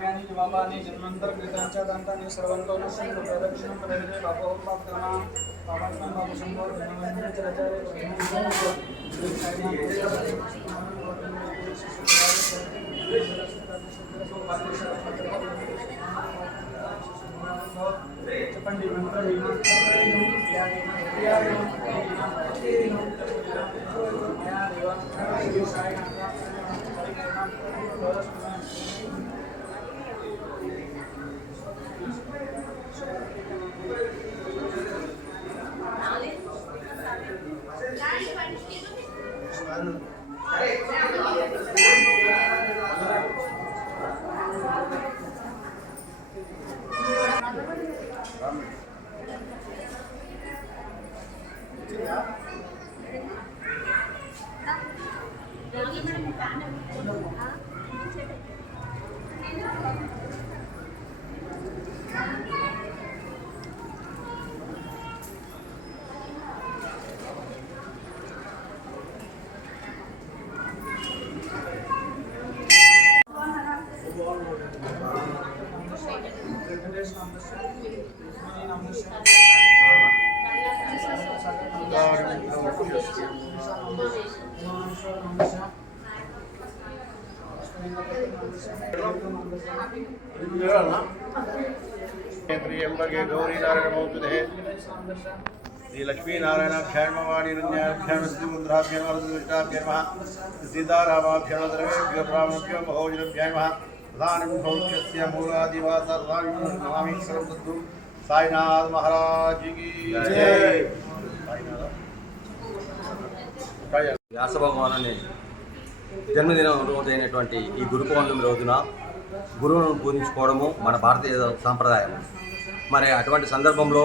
जन्मंतर कृतांच्या दांताने सर्वंतो नसंत प्रदक्षिणं प्रदक्षिणे बापो पापकर्मा पापात्मन बापो संभव चपंडी मंत्र त्र्यंबके गौरी नारायण मौजुदे श्री लक्ष्मी नारायण क्षैमवाणी रुद्राभ्याम सीतारामाभ्याम द्रव्येभ्यो ब्राह्मणेभ्यो महोजनं जयमः प्रधानं भविष्यस्य मूलादिवासर्वाणि नमामि सर्वतु साईनाथ महाराज की जय। వ్యాస భగవాను జన్మదినం రోజైనటువంటి ఈ గురు పౌర్ణమి రోజున గురువును పూజించుకోవడము మన భారతీయ సాంప్రదాయం. మరి అటువంటి సందర్భంలో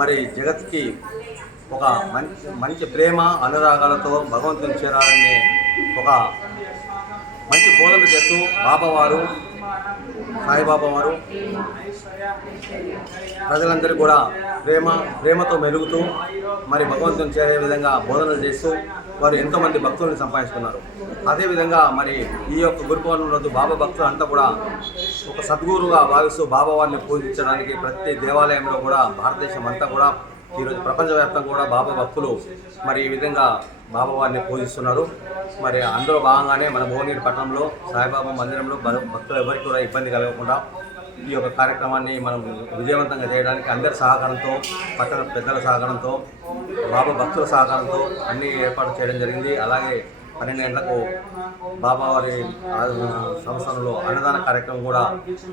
మరి జగత్కి ఒక మంచి ప్రేమ అనురాగాలతో భగవంతుని చేరాలనే ఒక మంచి బోధన చేస్తూ బాబావారు సాయిబాబా వారు ప్రజలందరూ కూడా ప్రేమతో మెలుగుతూ మరి భగవంతుని చేరే విధంగా బోధనలు చేస్తూ వారు ఎంతోమంది భక్తులను సంపాదిస్తున్నారు. అదేవిధంగా మరి ఈ యొక్క గురు పౌర్ణమి రోజు బాబా భక్తులు అంతా కూడా ఒక సద్గురువుగా భావిస్తూ బాబా వారిని పూజించడానికి ప్రతి దేవాలయంలో కూడా భారతదేశం అంతా కూడా ఈరోజు ప్రపంచవ్యాప్తంగా కూడా బాబా భక్తులు మరి ఈ విధంగా బాబా వారిని పూజిస్తున్నారు. మరి అందులో భాగంగానే మన భువనగిరి పట్టణంలో సాయిబాబా మందిరంలో భక్తులు ఎవరికి కూడా ఇబ్బంది కలగకుండా ఈ యొక్క కార్యక్రమాన్ని మనం విజయవంతంగా చేయడానికి అందరి సహకారంతో, పట్టణ పెద్దల సహకారంతో, బాబా భక్తుల సహకారంతో అన్ని ఏర్పాటు చేయడం జరిగింది. అలాగే 12 గంటలకు బాబావారి సంస్థలో అన్నదాన కార్యక్రమం కూడా,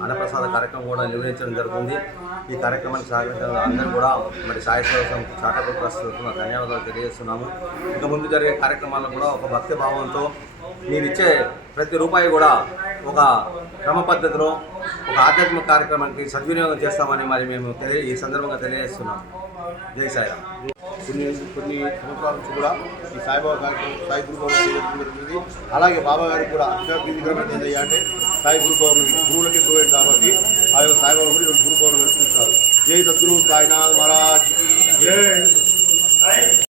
అన్నప్రసాద కార్యక్రమం కూడా నిర్వహించడం జరుగుతుంది. ఈ కార్యక్రమానికి సహకరించిన అందరూ కూడా మరి సాయి సేవ చాటపూర్ ట్రస్ట్ ధన్యవాదాలు తెలియజేస్తున్నాము. ఇక ముందు జరిగే కార్యక్రమాలను కూడా ఒక భక్తి భావంతో మీరిచ్చే ప్రతి రూపాయి కూడా ఒక క్రమ పద్ధతిలో ఒక ఆధ్యాత్మిక కార్యక్రమానికి సద్వినియోగం చేస్తామని మరి మేము ఈ సందర్భంగా తెలియజేస్తున్నాం. జై సాయిరామ్. కొన్ని సంవత్సరాల నుంచి కూడా ఈ సాయిబాబా కార్యక్రమం సాయి గురు పౌర్ణమి జరుగుతుంది. అలాగే బాబా గారికి కూడా అత్యంత విగ్రహం ఏంటంటే సాయి గురు పౌర్ణమి గురువులకి గురువు కాబట్టి ఆ యొక్క సాయిబాబా కూడా గురు పౌర్ణమి వెళ్తున్నారు. జై సద్గురు సాయినాథ్ మహారాజ్ జై.